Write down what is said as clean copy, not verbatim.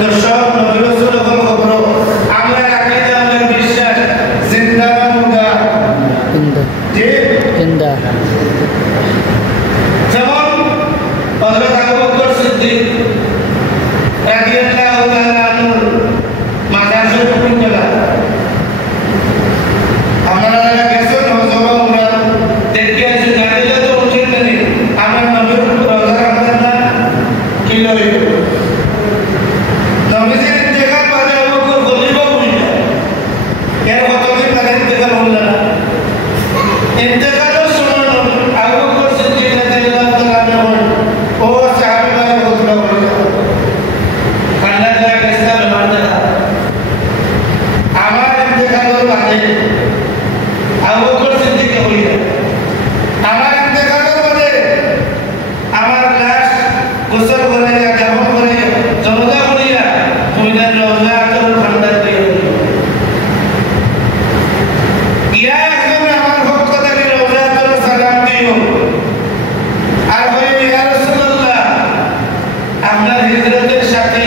দর্শক নবী রাসূল খবর আমরা আকীদা আমাদের বিশ্বাস জিন্দা না মুর্দা জি জিন্দা যেমন হযরত আবু বকর সিদ্দিক রাদিয়াল্লাহু তাআলা আনহু মাজার শরীফ কিনলা আমরা গেছো নজর আমরা দেখি আছে গাড়িতে তো উঠে নেই আমরা নবীর রওজা রাখতেন না কি লইব নবীজির ইন্তেকাল বাদে আবু বকর খলিফা হইলেন এর কতদিন বাদে ইন্তেকাল হলো না ইন্তেকালের সময় আবু বকর সিদ্দিক রাদিয়াল্লাহু তাআলা আনহু ও সাহাবীরা ঘোষণা করলেন খান্ডা করা গেছে মারতে আমার ইন্তেকালের বাদে আবু বকর সিদ্দিক হইলেন আমার ইন্তেকালের বাদে আমার লাশ গোসল করে জামা করে জনতা করিয়া মহিলার রওজা আতর খান্ডা দিয়ে ইয়া একজন আমার পক্ষ থেকে রওজা আতর সালাম দিও আর কই ইয়া রাসূলুল্লাহ আপনার হিজরতের সাথে